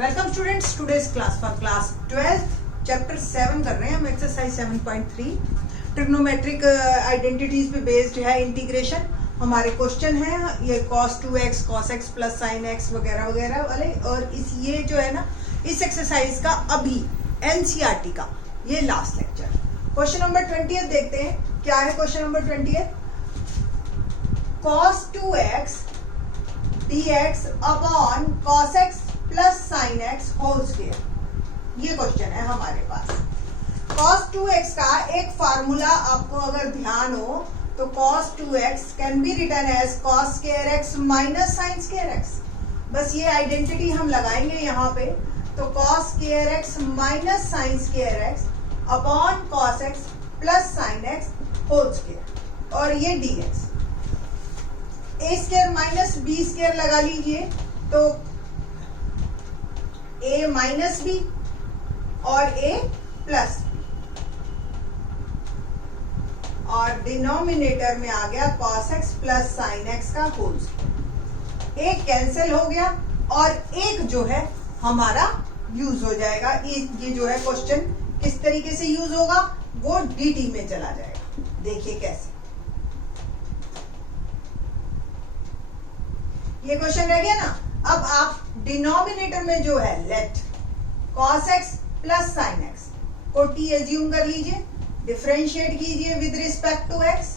Welcome students, today's class for class 12th chapter 7 कर रहे हैं हम, एक्सरसाइज 7.3 ट्रिग्नोमेट्रिक आइडेंटिटीज पे बेस्ड है इंटीग्रेशन। हमारे क्वेश्चन है ये cos 2x cos x plus sin x वगैरह वगैरह वाले, और इस ये जो है ना इस एक्सरसाइज का अभी एनसीईआरटी का ये लास्ट लेक्चर। क्वेश्चन नंबर 20 देखते हैं क्या है। Question number 20 cos 2x dx upon cos x plus sin x whole square, ये क्वेश्चन है हमारे पास। cos 2x का एक फार्मूला आपको अगर ध्यान हो तो cos 2x can be written as cos square x minus sin square x। बस ये आइडेंटिटी हम लगाएंगे यहाँ पे, तो cos square x minus sin square x upon cos x plus sin x whole square, और ये dx a square minus b square लगा लीजिए तो a माइनस बी और a प्लस, और डिनोमिनेटर में आ गया cos x plus sin x का होल स्क्वायर। एक कैंसिल हो गया और एक जो है हमारा यूज हो जाएगा। ये जो है क्वेश्चन किस तरीके से यूज होगा वो dt में चला जाएगा। देखिए कैसे ये क्वेश्चन रह गया ना। अब आप डिनोमिनेटर में जो है let cos x plus sin x को t एज्यूम कर लीजिए, डिफरेंशिएट कीजिए विद रिस्पेक्ट टू x,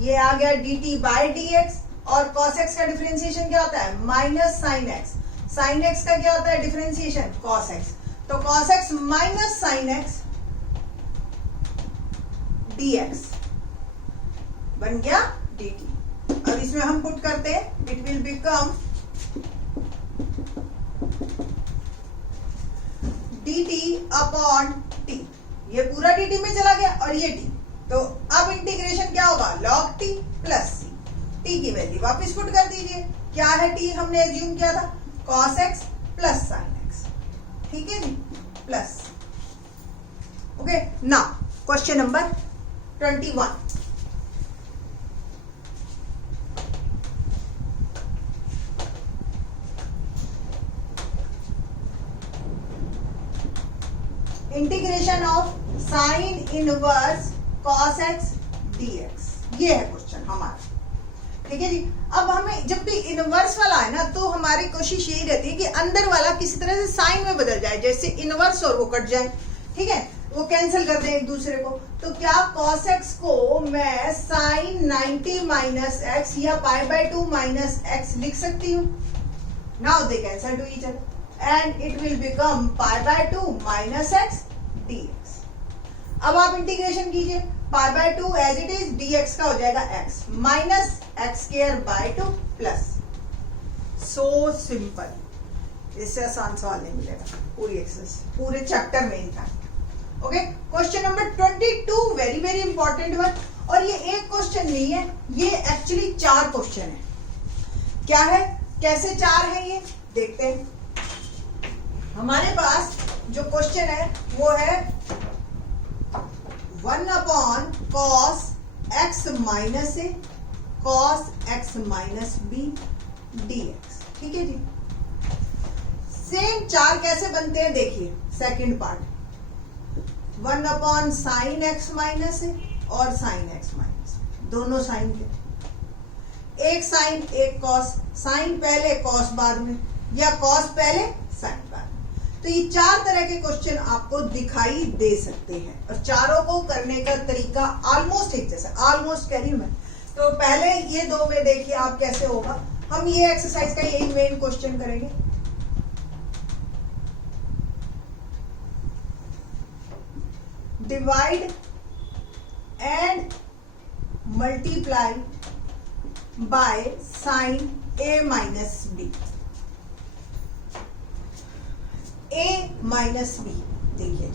ये आ गया dt बाय dx, और cos x का डिफरेंशिएशन क्या होता है minus sin x, sin x का क्या होता है डिफरेंशिएशन cos x, तो cos x minus sin x dx बन गया dt। अब इसमें हम पुट करते हैं, it will become dt upon t, ये पूरा dt में चला गया और ये t, तो अब इंटीग्रेशन क्या होगा log t plus c, t की वैल्यू वापस पुट कर दीजिए। क्या है t हमने एज्यूम किया था cos x plus sin x, ठीक है जी, plus. Okay, now question number 21। Integration of sine inverse cos x dx, ये है क्वेश्चन हमारा, ठीक है जी। अब हमें जब भी इनवर्स वाला है ना तो हमारी कोशिश यही रहती है कि अंदर वाला किसी तरह से साइन में बदल जाए, जैसे इनवर्स और वो कट जाए, ठीक है, वो कैंसिल कर दे एक दूसरे को। तो क्या cos x को मैं साइन 90 माइनस x या पाई बाय 2 माइनस x लिख सकती हूँ। Now they cancel two each other and it will become pi by 2 minus x dx। अब आप इंटीग्रेशन कीजिए, pi by 2 as it is, dx का हो जाएगा x minus x square by 2 plus। so simple, इससे आसान सवाल नहीं मिलेगा पूरी एक्सरसाइज पूरे चैप्टर में in fact. Okay, question number 22 very very important one, और ये एक क्वेश्चन नहीं है, ये एक्चुअली 4 क्वेश्चन है। क्या है, कैसे 4 है ये देखते हैं। हमारे पास जो क्वेश्चन है वो है 1 upon cos x minus a cos x minus b dx, ठीक है जी। सेम 4 कैसे बनते हैं देखिए, second part 1 upon sign x minus a और साइन x माइनस, दोनों साइन के, एक साइन एक कॉस, साइन पहले कॉस बाद में, या कॉस पहले साइन बाद में। तो ये 4 तरह के क्वेश्चन आपको दिखाई दे सकते हैं, और चारों को करने का तरीका ऑलमोस्ट एक जैसा, ऑलमोस्ट कह रही हूं मैं। तो पहले ये 2 में देखिए आप कैसे होगा। हम ये एक्सरसाइज का यही मेन क्वेश्चन करेंगे। Divide and multiply by sine a minus B, a minus B, देखिए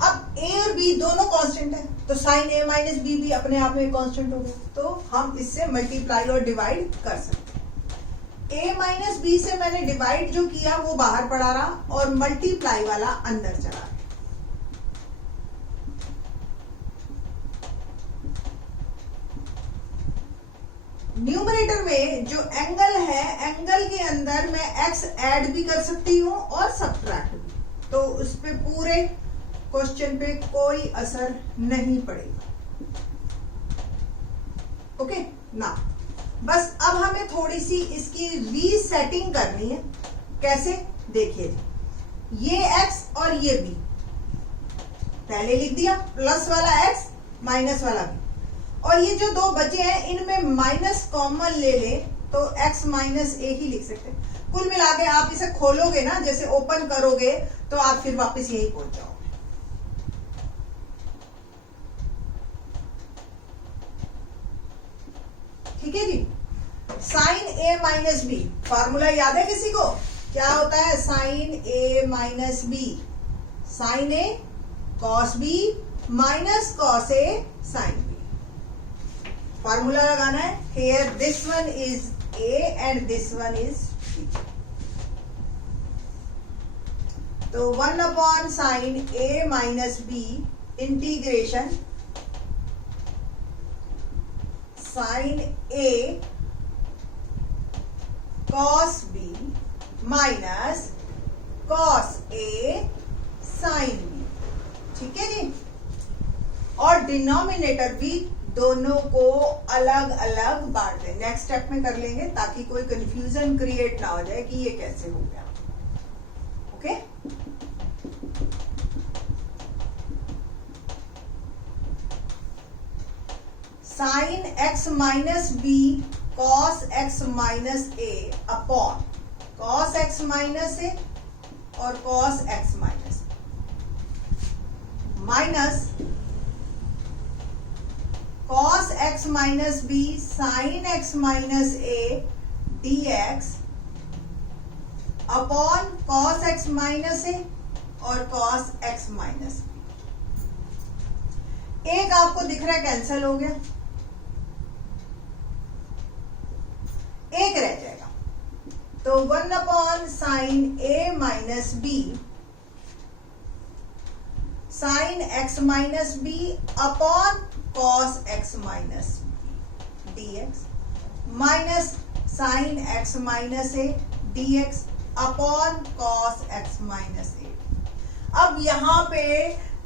अब a और b दोनों कांस्टेंट है, तो साइन a माइनस बी भी अपने आप में कांस्टेंट हो गया, तो हम इससे मल्टीप्लाई और डिवाइड कर सकते हैं। a माइनस बी से मैंने डिवाइड जो किया वो बाहर पड़ा रहा, और मल्टीप्लाई वाला अंदर चला गया। न्यूमरेटर में जो एंगल है, एंगल के अंदर मैं x ऐड भी कर सकती हूँ और सब्ट्रैक्ट भी, तो उस पे पूरे क्वेश्चन पे कोई असर नहीं पड़ेगा। ओके ना, बस अब हमें थोड़ी सी इसकी रीसेटिंग करनी है। कैसे, देखिए ये x और ये b पहले लिख दिया, प्लस वाला x माइनस वाला b, और ये जो दो बचे हैं इनमें माइनस कॉमन ले ले तो x माइनस a ही लिख सकते हैं। कुल मिला के आप इसे खोलोगे ना, जैसे ओपन करोगे तो आप फिर वापस यही पहुंच जाओगे। ठीक है जी। Sine a minus B, formula याद है किसी को? क्या होता है sine a minus B? Sine a cos b minus cos a sine b। Formula लगाना है। Here this one is a and this one is b, तो 1 upon sine a minus b integration sine a cos b minus cos a sine b। ठीक है जी। और denominator भी दोनों को अलग अलग बांट दें। नेक्स्ट स्टेप में कर लेंगे ताकि कोई कंफ्यूजन क्रिएट ना हो जाए कि ये कैसे हो गया। Okay, sine x minus B cos x minus A upon cos x minus A और cos x minus minus cos x minus B sine x minus A dx upon cos x minus A और cos x minus B. एक आपको दिख रहा है cancel हो गया, एक रह जाएगा, तो 1 upon sine a minus B sine x minus B upon cos x minus B dx minus sine x minus A dx upon cos x minus A. अब यहाँ पे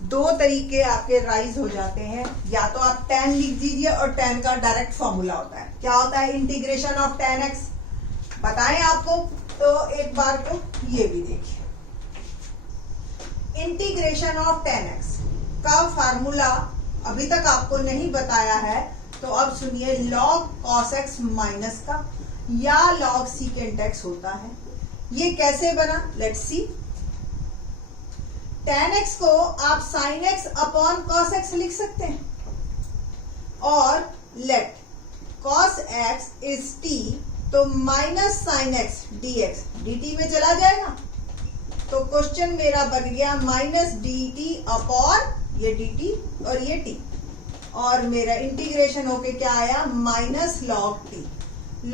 दो तरीके आपके राइज हो जाते हैं, या तो आप tan लिख दीजिए और tan का डायरेक्ट फॉर्मूला होता है। क्या होता है? Integration of tan x। बताएं आपको तो एक बार को ये भी देखिए, इंटीग्रेशन ऑफ tan x का फार्मूला अभी तक आपको नहीं बताया है, तो अब सुनिए, log cos x माइनस का या log secant x होता है। ये कैसे बना? Let's see. tan x को आप sin x upon cos x लिख सकते हैं, और let cos x is t, तो minus sin x dx dt में चला जाएगा, तो क्वेश्चन मेरा बन गया माइनस dt अपॉन ये dt और ये t, और मेरा इंटीग्रेशन होके क्या आया? Minus log t।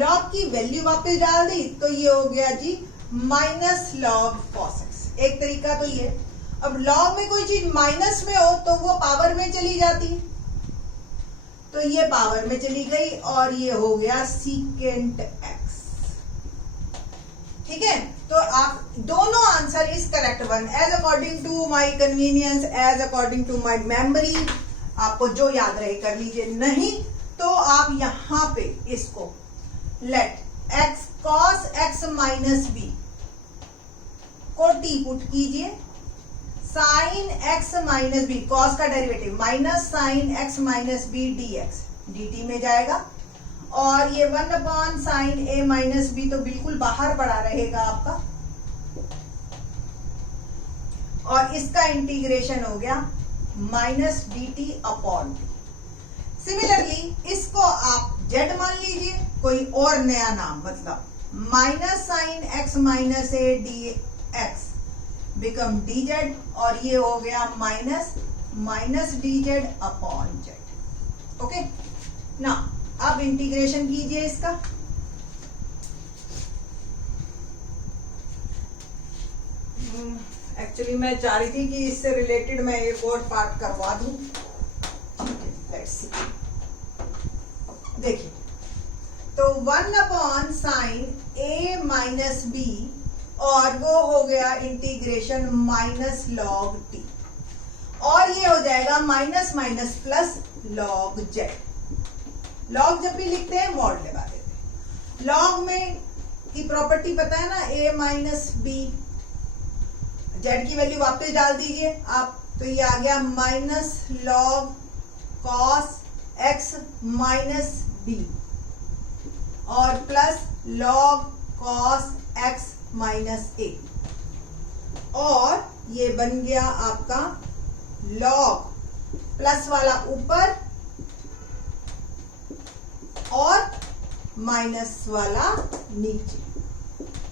log की वैल्यू वापस डाल दी तो ये हो गया जी माइनस log cos x। एक तरीका तो ये। अब log में कोई चीज माइनस में हो तो वो पावर में चली जाती है, तो ये पावर में चली गई और ये हो गया सीकेंट x। ठीक है, तो आप दोनों answer is correct one, as according to my convenience, as according to my memory. आपको जो याद रहे कर लीजिए, नहीं तो आप यहां पे इसको let x cos x minus B को टी पुट कीजिए, sine x minus B cos का derivative minus sine x minus B dx dt में जाएगा, और ये 1 upon sine a minus B तो बिल्कुल बाहर पड़ा रहेगा आपका, और इसका इंटीग्रेशन हो गया minus dt upon T. Similarly इसको आप z मान लीजिए, कोई और नया नाम, मतलब minus sine x minus A dx become dz, और ये हो गया minus dz upon z। Okay ना, अब इंटीग्रेशन कीजिए इसका। एक्चुअली मैं चाह रही थी कि इससे रिलेटेड मैं एक और पार्ट करवा दूं। लेट्स सी, देखिए, तो 1/sin a माइनस बी, और वो हो गया इंटीग्रेशन माइनस लॉग टी, और ये हो जाएगा minus minus plus log Z. Log जब भी लिखते हैं मॉड लगा देते हैं। लॉग में की प्रॉपर्टी पता है ना, a माइनस बी, जेड की वैल्यू वापस डाल दीजिए आप, तो ये आ गया minus log cos x minus B, और plus log cos x minus A, और ये बन गया आपका लॉग प्लस वाला ऊपर और माइनस वाला नीचे।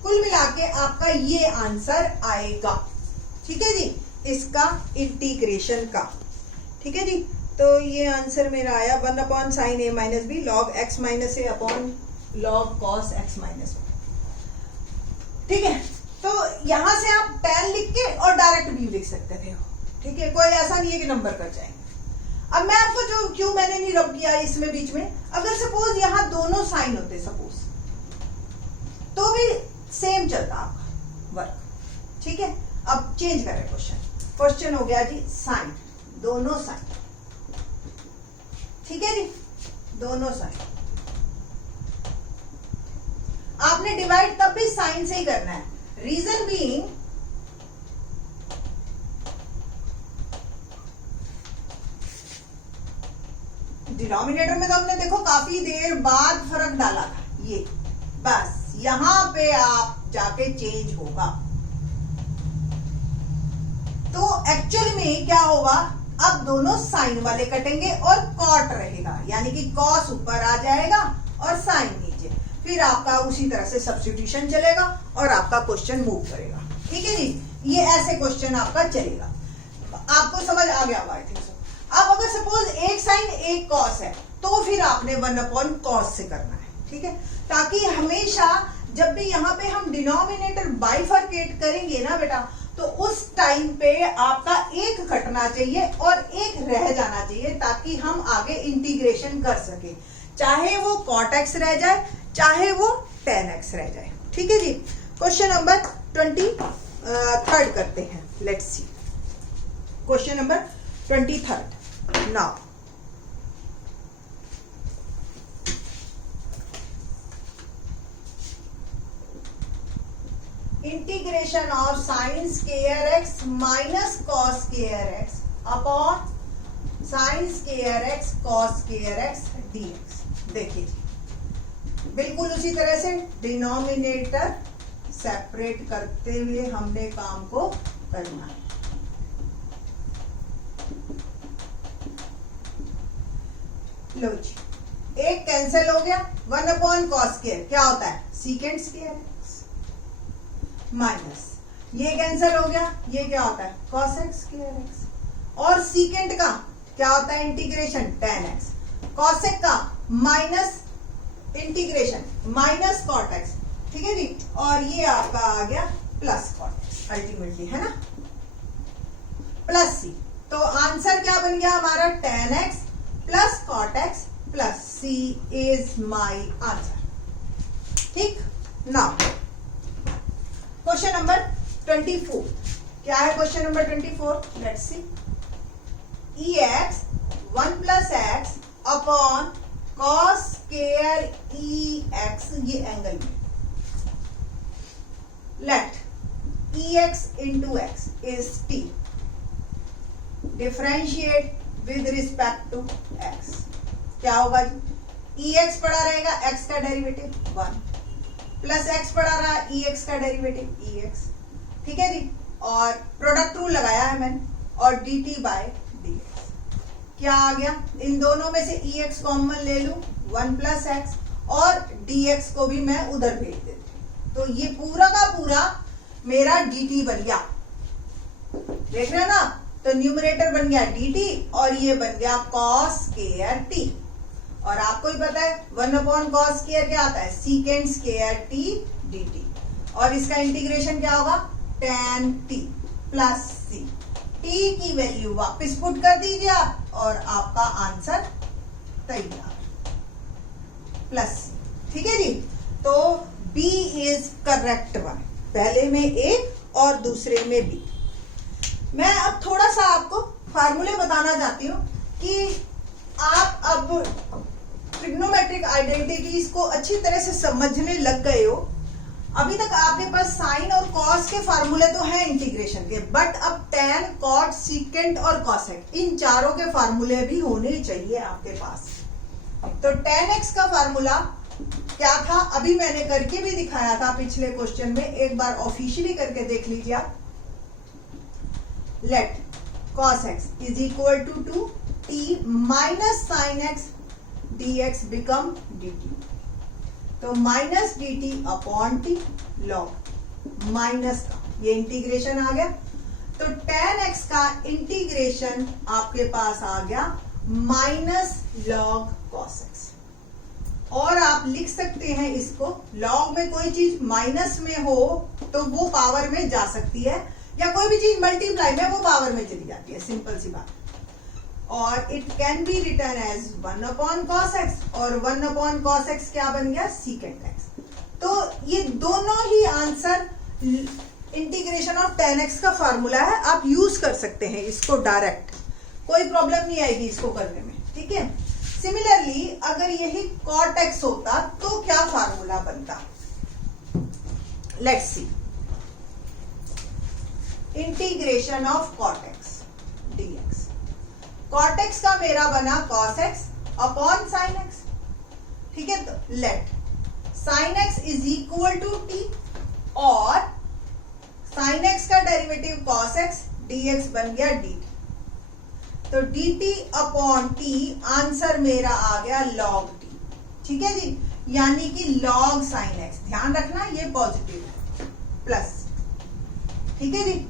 कुल मिला के आपका ये आंसर आएगा। ठीक है जी, इसका इंटीग्रेशन का। ठीक है जी, तो ये आंसर मेरा आया 1/sin a minus B log x minus A upon log cos x minus B. ठीक है, तो यहां से आप tan लिख के और डायरेक्ट भी लिख सकते थे। ठीक है, कोई ऐसा नहीं है कि नंबर कट जाएंगे। अब मैं आपको जो क्यों मैंने नहीं रब किया इसमें बीच में, अगर सपोज यहां दोनों साइन होते सपोज, तो भी सेम चलता आपका वर्क। ठीक है, अब चेंज करें क्वेश्चन। क्वेश्चन हो गया जी साइन, दोनों साइन। ठीक है जी, दोनों साइन। आपने डिवाइड तब भी साइन से ही करना है। रीजन बीइंग, डिनोमिनेटर में तो हमने देखो काफी देर बाद फर्क डाला था, ये बस यहां पे आप जाके चेंज होगा। तो एक्चुअल में क्या होगा, अब दोनों साइन वाले कटेंगे और कॉट रहेगा, यानी कि कॉस ऊपर आ जाएगा और साइन नीचे। फिर आपका उसी तरह से सब्स्टिट्यूशन चलेगा और आपका क्वेश्चन मूव करेगा। ठीक है जी, ये ऐसे क्वेश्चन आपका चलेगा। आपको समझ आ गया होगा आई थिंक सो। अब अगर सपोज एक साइन एक कॉस है, तो फिर आपने 1/cos से करना है। ठीक है, ताकि हमेशा जब भी यहाँ पे हम डिनोमिनेटर बाइफरकेट करेंगे ना बेटा, तो उस टाइम पे आपका एक कटना चाहिए और एक रह जाना चाहिए, ताकि हम आगे इंटीग्रेशन कर सके, चाहे वो cot x रह जाए चाहे वो tan x रह जाए। ठीक है जी, क्वेश्चन नंबर 23 करते हैं। Let's see question number 23 now. Integration of sine square x minus cos square x upon sine square x cos square x dx. देखिए बिल्कुल उसी तरह से डिनोमिनेटर सेपरेट करते हुए हमने काम को करना है। लो जी, एक कैंसिल हो गया, 1/cos स्क्वायर क्या होता है, सीकेंट स्क्वायर एक्स, माइनस ये कैंसिल हो गया, ये क्या होता है, cos x स्क्वायर एक्स, और सीकेंट का क्या होता है, इंटीग्रेशन tan x, cosec का minus integration minus cot x। ठीक है जी, और ये आपका आ गया प्लस cot x अल्टीमेटली, है ना, प्लस c। तो आंसर क्या बन गया हमारा, tan x plus cot x plus c is my answer. ठीक, नाउ क्वेश्चन नंबर 24। क्या है question number 24, let's see. ex 1 plus x upon cos square ex, ये एंगल में, let ex into x is t, differentiate with respect to x। क्या होगा जी, ex पड़ा रहेगा, x का डेरिवेटिव 1 प्लस x पड़ा रहा ex का डेरिवेटिव ex। ठीक है जी, और प्रोडक्ट रूल लगाया है मैंने, और dt बाय dx क्या आ गया, इन दोनों में से ex कॉमन ले लूं, 1 प्लस एक्स, और dx को भी मैं उधर भेज देती, तो ये पूरा का पूरा मेरा dt बन गया। देख रहे हैं ना, तो न्यूमरेटर बन गया dt और ये बन गया cos स्क्वायर t। और आपको ही पता है 1/cos स्क्वायर क्या आता है, सीकेंट स्क्वायर t dt, और इसका इंटीग्रेशन क्या होगा, tan t plus c। t की वैल्यू वापस पुट कर दीजिए आप और आपका आंसर तैयार, प्लस c। ठीक है जी। तो बी इज करेक्ट वन, पहले में ए और दूसरे में बी। मैं अब थोड़ा सा आपको फार्मूले बताना चाहती हूँ कि आप अब ट्रिग्नोमेट्रिक आइडेंटिटीज को अच्छी तरह से समझने लग गए हो। अभी तक आपके पास साइन और कॉस के फार्मूले तो हैं इंटीग्रेशन के, बट अब टैन, कॉट, सीकेंट और कॉसेक इन चारों के फार्मूले भी होने चाहिए आपके पास। तो tan x का फार्मूला क्या था अभी मैंने करके भी दिखाया था पिछले क्वेश्चन में, एक बार ऑफिशियली करके देख लीजिए आप। Let cos x is equal to t minus sine x dx become dt। तो minus dt upon T log minus का ये इंटीग्रेशन आ गया। तो tan x का इंटीग्रेशन आपके पास आ गया माइनस लॉग cos x। और आप लिख सकते हैं इसको, लॉग में कोई चीज माइनस में हो तो वो पावर में जा सकती है, या कोई भी चीज मल्टीप्लाई में वो पावर में चली जाती है, सिंपल सी बात। और it can be written as 1 upon cos x, और 1 अपॉन cos x क्या बन गया, सीकेंट x। तो ये दोनों ही answer integration of tan x का फार्मूला है, आप यूज कर सकते हैं इसको डायरेक्ट, कोई प्रॉब्लम नहीं आएगी इसको करने में, ठीक है। सिमिलरली अगर यही cot x होता तो क्या फार्मूला बनता, let's see. Integration of cot x dx, cot x का मेरा बना cos x अपॉन sin x, ठीक है। तो let sin x is equal to t और sin x का डेरिवेटिव cos x dx बन गया dt। तो dt अपॉन t आंसर मेरा आ गया log t, ठीक है जी, यानी कि log sin x। ध्यान रखना ये पॉजिटिव है, प्लस, ठीक है जी,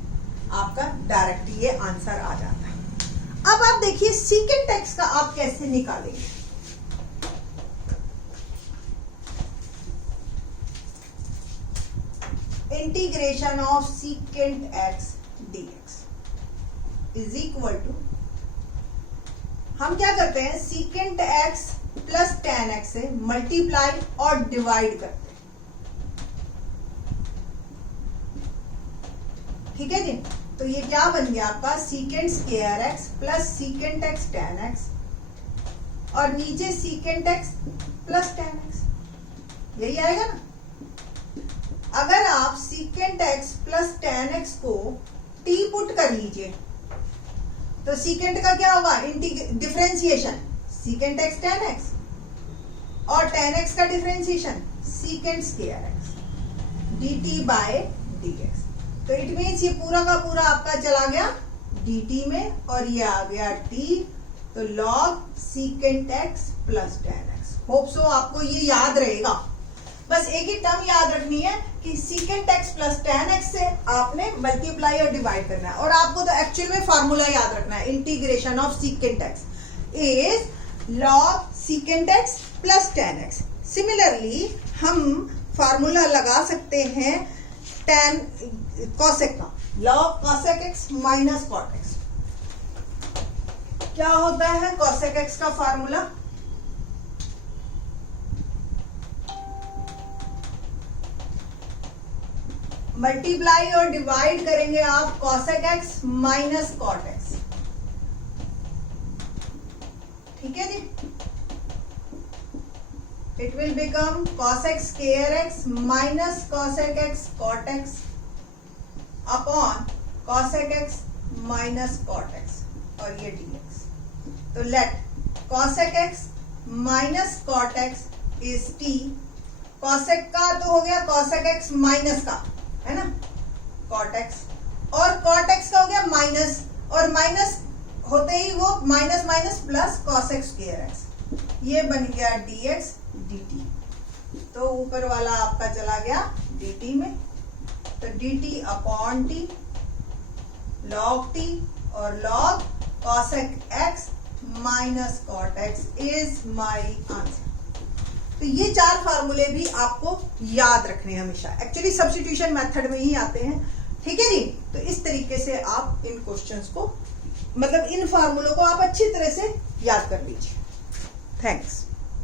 आपका डायरेक्ट ये आंसर आ जाता है। अब आप देखिए सीकेंट x का आप कैसे निकालेंगे। Integration of secant x dx is equal to, हम क्या करते हैं, secant x plus tan x से मल्टीप्लाई और डिवाइड करते हैं, ठीक है जी। तो ये क्या बन गया आपका, secant square x plus secant x tan x, और नीचे सीकेंट x प्लस tan x, यही आएगा ना। अगर आप secant x plus tan x को t पुट कर लीजिए तो सीकेंट का क्या होगा, differentiation secant x tan x, और tan x का differentiation secant square x dt by dx। तो इट मीन्स ये पूरा का पूरा आपका चला गया dt में, और ये आ गया t, तो log secant x plus tan x। Hope so आपको ये याद रहेगा, बस एक ही टर्म याद रखनी है कि secant x plus tan x से आपने मल्टीप्लाई और डिवाइड करना है, और आपको तो एक्चुअल में फार्मूला याद रखना है। Integration of secant x is log secant x plus tan x। Similarly हम फार्मूला लगा सकते हैं tan cosec का, log cosec x minus cot x। क्या होता है cosec x का फार्मूला, मल्टीप्लाई और डिवाइड करेंगे आप cosec x minus cot x, ठीक है जी। It will become cosec square x minus cosec x cot x upon cosec x minus cot x, और ये dx। तो let cosec x minus cot x is t, cosec का तो हो गया cosec x माइनस का, है ना, cot x, और cot x का हो गया माइनस, और माइनस होते ही वो minus minus plus cosec square x, ये बन गया dx dt। तो ऊपर वाला आपका चला गया dt में, तो dt upon t log t और log cosec x minus cot x is my answer. तो ये चार फार्मूले भी आपको याद रखने हमेशा, एक्चुअली सब्स्टिट्यूशन मेथड में ही आते हैं, ठीक है जी। तो इस तरीके से आप इन क्वेश्चंस को, मतलब इन फार्मूलों को आप अच्छी तरह से याद कर लीजिए। थैंक्स।